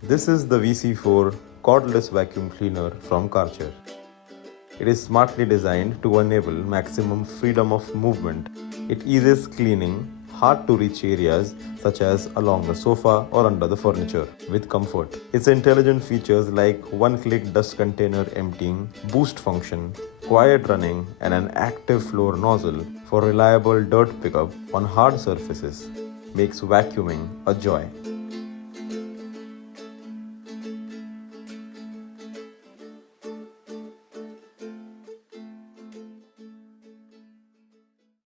This is the VC4 Cordless vacuum cleaner from Karcher. It is smartly designed to enable maximum freedom of movement. It eases cleaning hard-to-reach areas such as along the sofa or under the furniture with comfort. Its intelligent features like one-click dust container emptying, boost function, quiet running, and an active floor nozzle for reliable dirt pickup on hard surfaces makes vacuuming a joy.